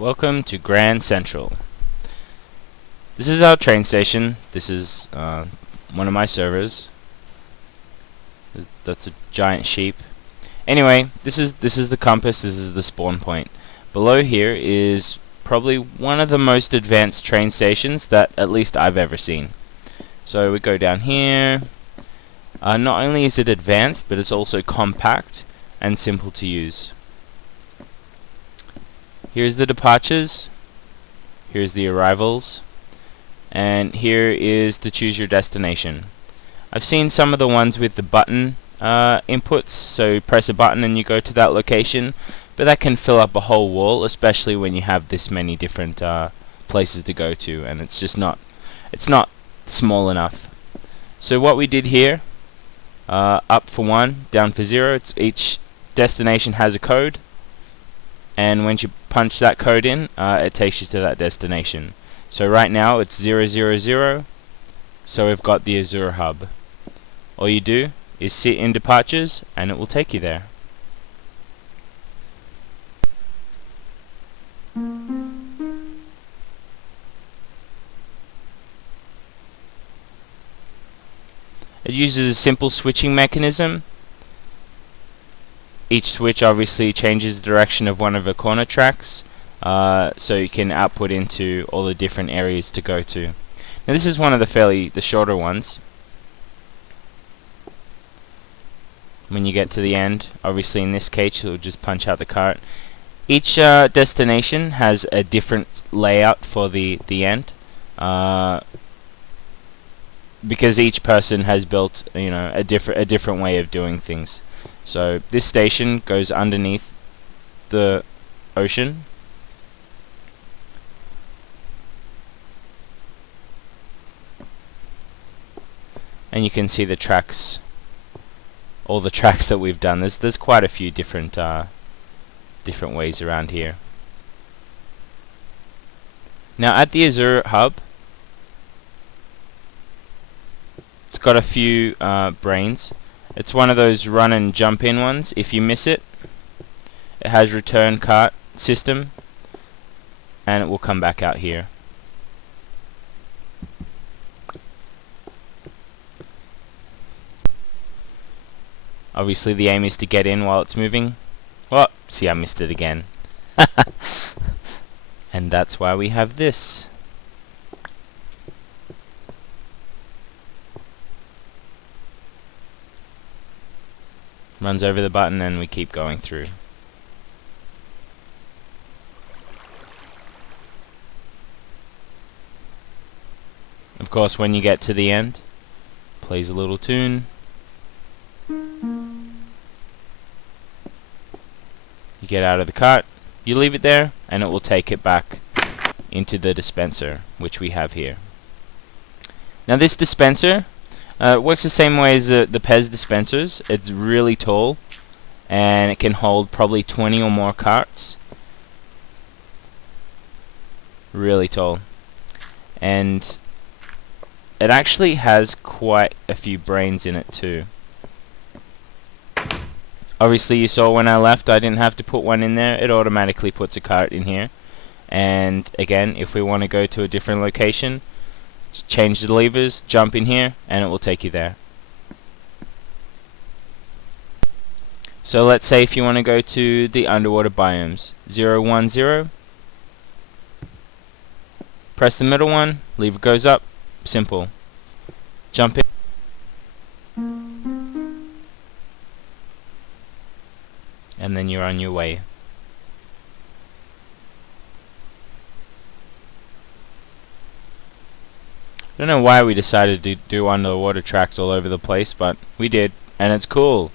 Welcome to Grand Central. This is our train station. This is one of my servers. That's a giant sheep. Anyway, this is the compass. This is the spawn point. Below here is probably one of the most advanced train stations that at least I've ever seen. So we go down here. Not only is it advanced, but it's also compact and simple to use. Here's the departures, here's the arrivals, and here is to choose your destination. I've seen some of the ones with the button inputs, so press a button and you go to that location, but that can fill up a whole wall, especially when you have this many different places to go to, and it's not small enough. So what we did here, up for 1, down for 0, each destination has a code. And when you punch that code in, it takes you to that destination. So right now it's 000, so we've got the Azure hub. All you do is sit in departures and it will take you there. It uses a simple switching mechanism. Each switch obviously changes the direction of one of the corner tracks, so you can output into all the different areas to go to. Now this is one of the shorter ones. When you get to the end, obviously in this case you'll just punch out the cart. Each destination has a different layout for the end, because each person has built, a different way of doing things. So this station goes underneath the ocean. And you can see the tracks, all the tracks that we've done. There's quite a few different ways around here. Now at the Azure hub, it's got a few brains. It's one of those run and jump in ones. If you miss it, it has return cart system and it will come back out here. Obviously the aim is to get in while it's moving. Oh, see, I missed it again. And that's why we have this. Runs over the button and we keep going through. Of course, when you get to the end, plays a little tune. You get out of the cart, you leave it there, and it will take it back into the dispenser, which we have here. Now this dispenser works the same way as the Pez dispensers. It's really tall, and it can hold probably 20 or more carts. Really tall. And it actually has quite a few brains in it too. Obviously you saw when I left I didn't have to put one in there. It automatically puts a cart in here. And again, if we want to go to a different location, just change the levers, jump in here, and it will take you there. So let's say if you want to go to the underwater biomes, 010, press the middle one, lever goes up, simple. Jump in. And then you're on your way. I don't know why we decided to do underwater tracks all over the place, but we did, and it's cool.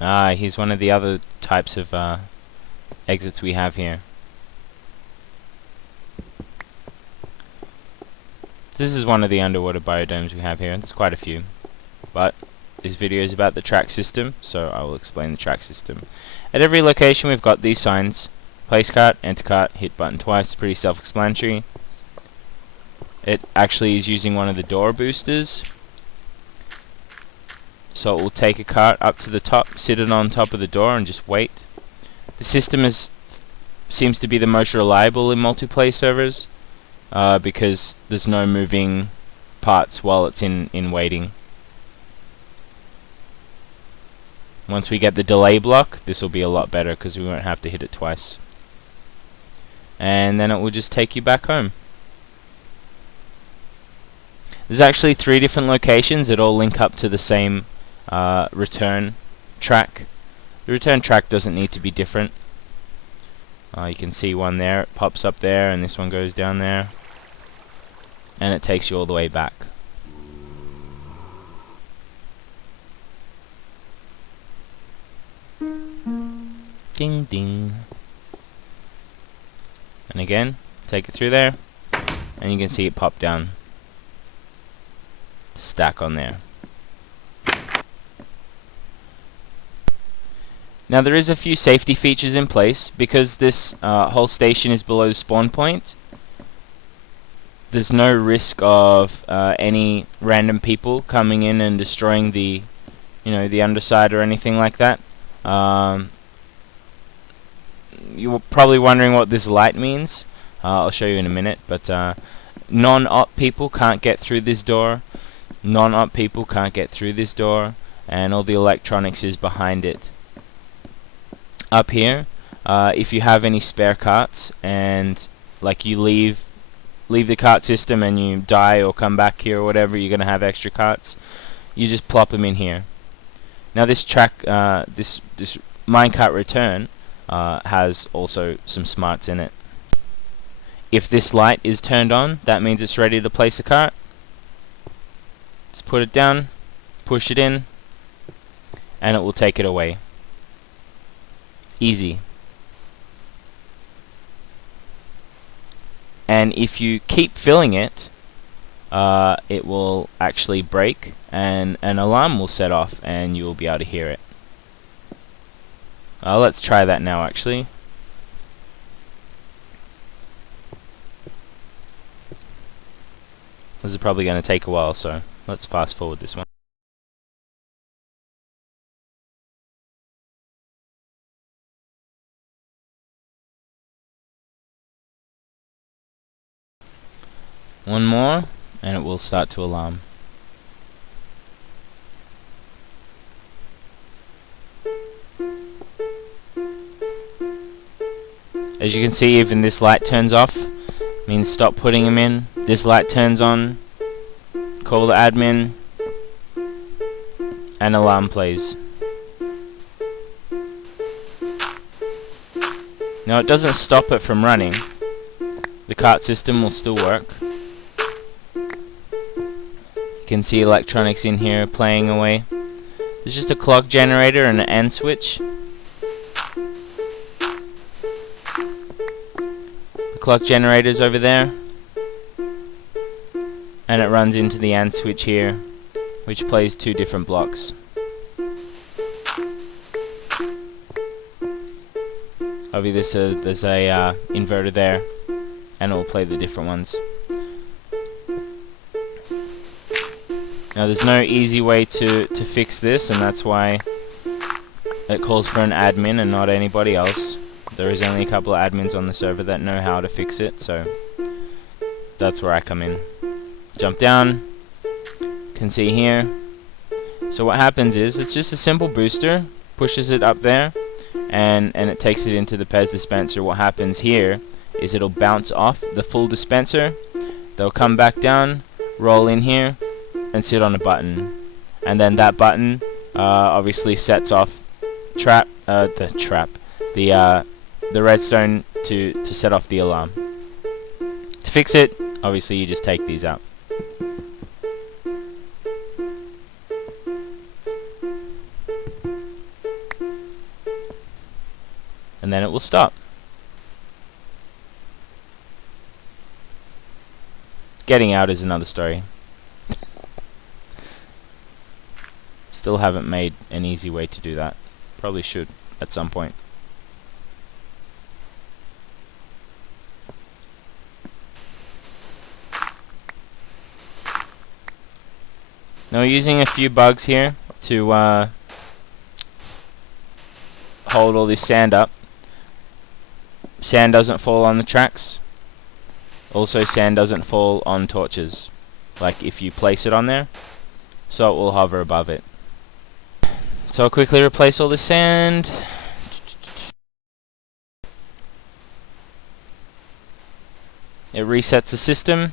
Here's one of the other types of exits we have here. This is one of the underwater biodomes we have here. There's quite a few, but this video is about the track system, so I will explain the track system. At every location we've got these signs: place cart, enter cart, hit button twice. Pretty self-explanatory. It actually is using one of the door boosters. So it will take a cart up to the top, sit it on top of the door, and just wait. The system seems to be the most reliable in multiplayer servers because there's no moving parts while it's in waiting. Once we get the delay block, this will be a lot better because we won't have to hit it twice. And then it will just take you back home. There's actually 3 different locations that all link up to the same return track. The return track doesn't need to be different. You can see one there, it pops up there, and this one goes down there. And it takes you all the way back. Ding ding. And again, take it through there, and you can see it pop down to stack on there. Now there is a few safety features in place because this whole station is below the spawn point. There's no risk of any random people coming in and destroying the, the underside or anything like that. You're probably wondering what this light means. I'll show you in a minute, but non-op people can't get through this door. Non-op people can't get through this door, and all the electronics is behind it. Up here, if you have any spare carts and like you leave the cart system and you die or come back here or whatever, you're gonna have extra carts. You just plop them in here. Now this this minecart return has also some smarts in it. If this light is turned on, that means it's ready to place a cart. Just put it down, push it in, and it will take it away. Easy. And if you keep filling it, it will actually break and an alarm will set off and you will be able to hear it. Let's try that now actually. This is probably going to take a while, so let's fast forward this one. One more, and it will start to alarm. As you can see, even this light turns off. Means stop putting them in. This light turns on. Call the admin. And alarm plays. Now it doesn't stop it from running. The cart system will still work. You can see electronics in here playing away. There's just a clock generator and an AND switch. The clock generator's over there. And it runs into the AND switch here, which plays 2 different blocks. Obviously there's a inverter there, and it will play the different ones. Now there's no easy way to fix this, and that's why it calls for an admin and not anybody else. There is only a couple of admins on the server that know how to fix it, so that's where I come in. Jump down, can see here. So what happens is, it's just a simple booster, pushes it up there, and it takes it into the Pez dispenser. What happens here is it'll bounce off the full dispenser, they'll come back down, roll in here, and sit on a button, and then that button obviously sets off the redstone to set off the alarm. To fix it, obviously you just take these out. And then it will stop. Getting out is another story. Still haven't made an easy way to do that. Probably should at some point. Now we're using a few bugs here. to hold all this sand up. Sand doesn't fall on the tracks. Also, sand doesn't fall on torches, like if you place it on there, so it will hover above it. So I'll quickly replace all the sand. It resets the system.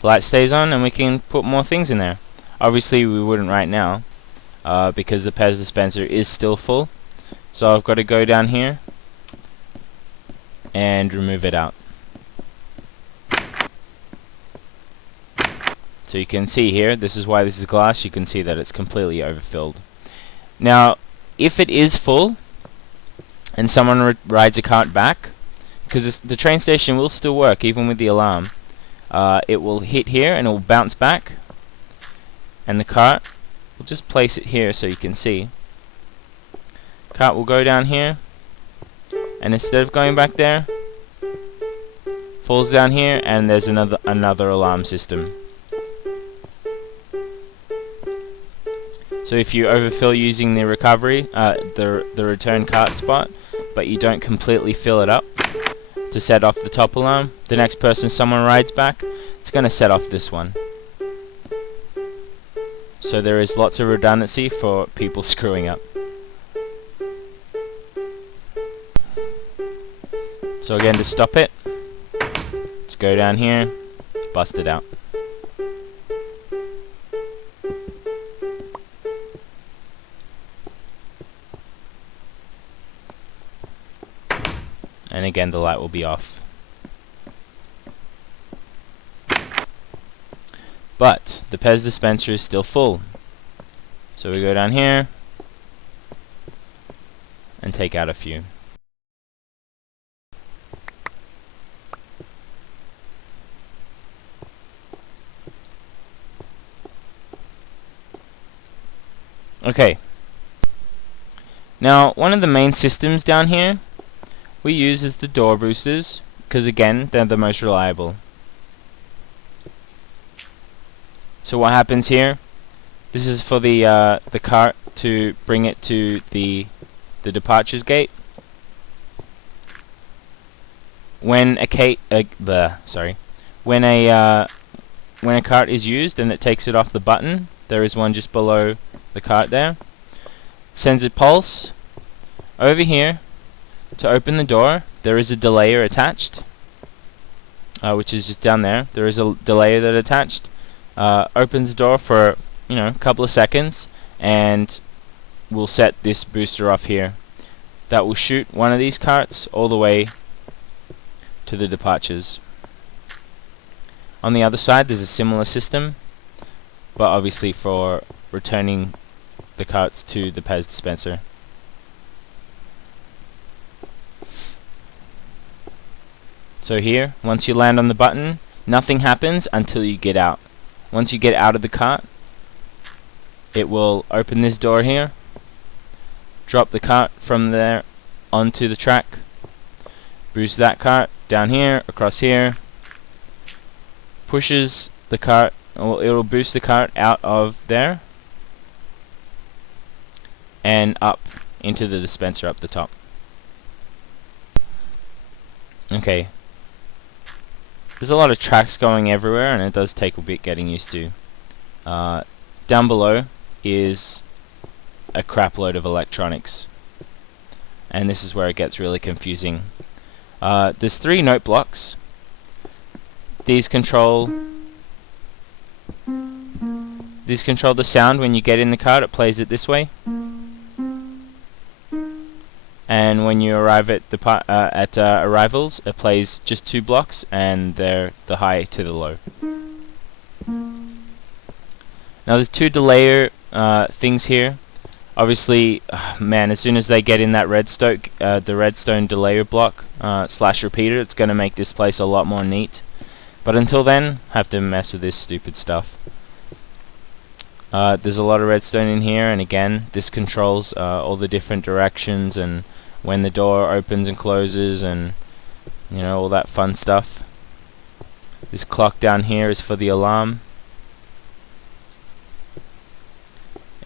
The light stays on and we can put more things in there. Obviously we wouldn't right now, because the Pez dispenser is still full. So I've got to go down here and remove it out. So you can see here, this is why this is glass, you can see that it's completely overfilled. Now, if it is full and someone rides a cart back, because the train station will still work even with the alarm, it will hit here and it will bounce back, and the cart, we'll just place it here so you can see. Cart will go down here, and instead of going back there, falls down here, and there's another alarm system. So if you overfill using the recovery, the return cart spot, but you don't completely fill it up to set off the top alarm, the next person someone rides back, it's going to set off this one. So there is lots of redundancy for people screwing up. So again, to stop it, let's go down here, bust it out. And again, the light will be off. But the Pez dispenser is still full. So we go down here and take out a few. Okay. Now, one of the main systems down here we use is the door boosters, because again, they're the most reliable. So what happens here? This is for the cart to bring it to the departures gate. When a cart is used and it takes it off the button, there is one just below the cart there. It sends a pulse over here. To open the door, there is a delayer attached, which is just down there. There is a delayer that attached. Opens the door for a couple of seconds, and we'll set this booster off here. That will shoot one of these carts all the way to the departures. On the other side, there's a similar system, but obviously for returning the carts to the Pez dispenser. So here, once you land on the button, nothing happens until you get out. Once you get out of the cart, it will open this door here, drop the cart from there onto the track, boost that cart down here, across here, pushes the cart, or it'll boost the cart out of there and up into the dispenser up the top. Okay. There's a lot of tracks going everywhere, and it does take a bit getting used to. Down below is a crap load of electronics, and this is where it gets really confusing. There's 3 note blocks. These control the sound when you get in the cart. It plays it this way, and when you arrive at arrivals, it plays just 2 blocks, and they're the high to the low. Now there's 2 delayer things here. Obviously, man, as soon as they get in that redstone, the redstone delayer block / repeater, it's going to make this place a lot more neat. But until then, have to mess with this stupid stuff. There's a lot of redstone in here, and again, this controls all the different directions and when the door opens and closes, and all that fun stuff. This clock down here is for the alarm.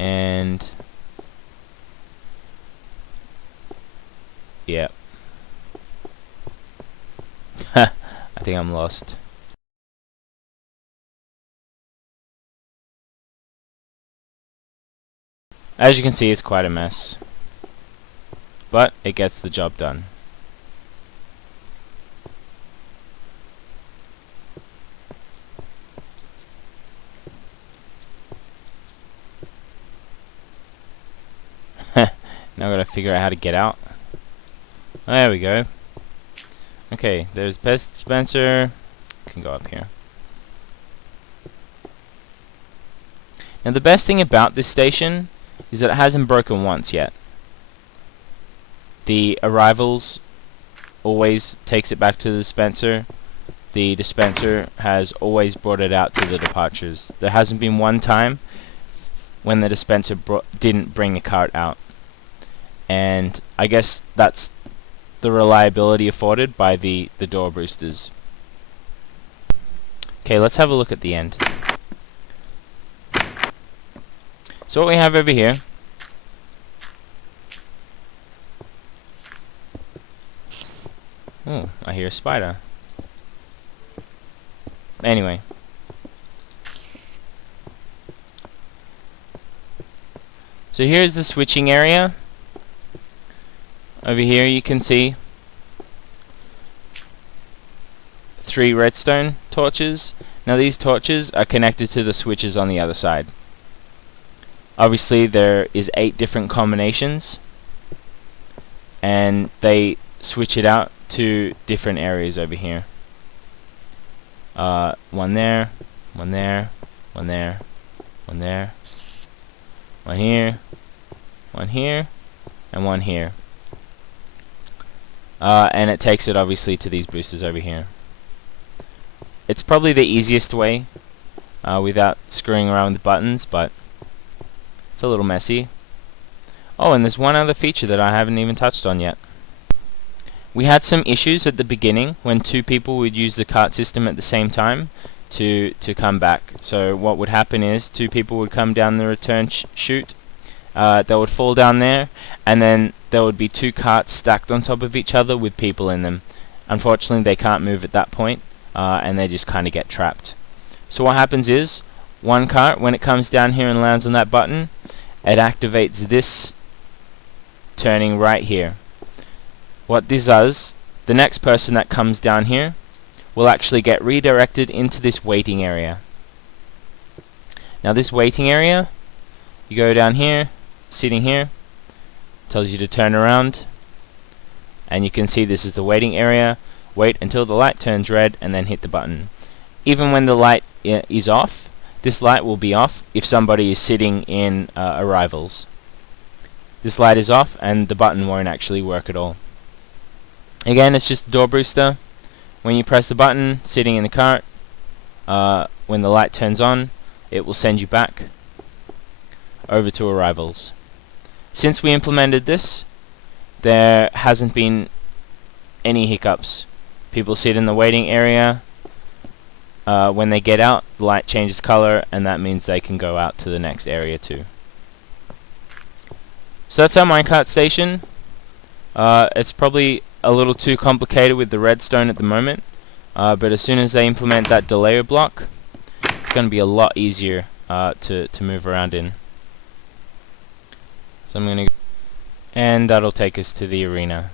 And yeah. I think I'm lost. As you can see, it's quite a mess, but it gets the job done. Now I gotta figure out how to get out. There we go. Okay, there's best dispenser. Can go up here. Now the best thing about this station is that it hasn't broken once yet. The arrivals always takes it back to the dispenser. The dispenser has always brought it out to the departures. There hasn't been one time when the dispenser didn't bring the cart out. And I guess that's the reliability afforded by the door boosters. Okay, let's have a look at the end. So what we have over here oh, I hear a spider. Anyway. So here's the switching area. Over here you can see 3 redstone torches. Now these torches are connected to the switches on the other side. Obviously there is 8 different combinations, and they switch it out to different areas over here. One there, one there, one there, one there, one here, one here, and one here. And it takes it obviously to these boosters over here. It's probably the easiest way without screwing around with the buttons, but it's a little messy. Oh, and there's one other feature that I haven't even touched on yet. We had some issues at the beginning when 2 people would use the cart system at the same time to come back. So what would happen is 2 people would come down the return chute, they would fall down there, and then there would be 2 carts stacked on top of each other with people in them. Unfortunately they can't move at that point, and they just kind of get trapped. So what happens is, one cart, when it comes down here and lands on that button, it activates this turning right here. What this does, the next person that comes down here will actually get redirected into this waiting area. Now this waiting area, you go down here, sitting here, tells you to turn around, and you can see this is the waiting area. Wait until the light turns red and then hit the button. Even when the light is off, this light will be off if somebody is sitting in arrivals. This light is off and the button won't actually work at all. Again, it's just a door booster. When you press the button sitting in the cart, when the light turns on, it will send you back over to arrivals. Since we implemented this, there hasn't been any hiccups. People sit in the waiting area. When they get out, the light changes color, and that means they can go out to the next area too. So that's our minecart station. It's probably a little too complicated with the redstone at the moment, but as soon as they implement that delayer block, it's going to be a lot easier to move around in. So I'm going to, and that'll take us to the arena.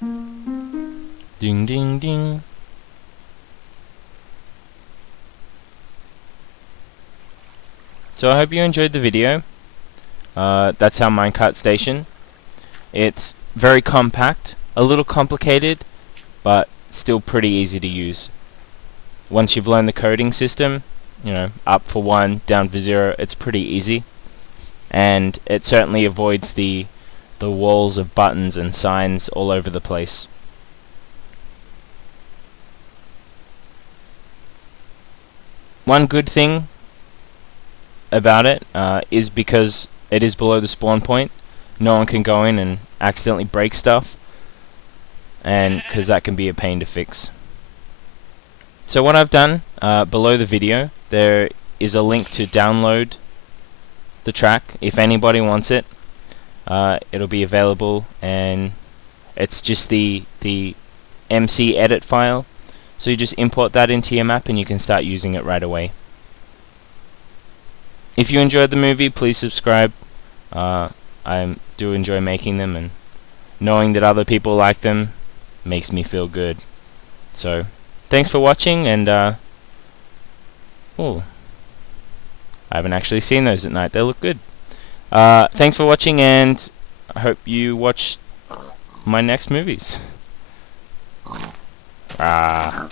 Ding ding ding. So I hope you enjoyed the video. That's our minecart station. It's very compact, a little complicated, but still pretty easy to use. Once you've learned the coding system, you know, up for 1, down for 0, it's pretty easy. And it certainly avoids the walls of buttons and signs all over the place. One good thing about it is because it is below the spawn point, no one can go in and accidentally break stuff, and because that can be a pain to fix. So what I've done below the video, there is a link to download the track if anybody wants it. It'll be available, and it's just the MC edit file, so you just import that into your map and you can start using it right away. If you enjoyed the movie, please subscribe. I do enjoy making them, and knowing that other people like them makes me feel good. So thanks for watching, and oh, I haven't actually seen those at night. They look good. Thanks for watching, and I hope you watch my next movies. Ah.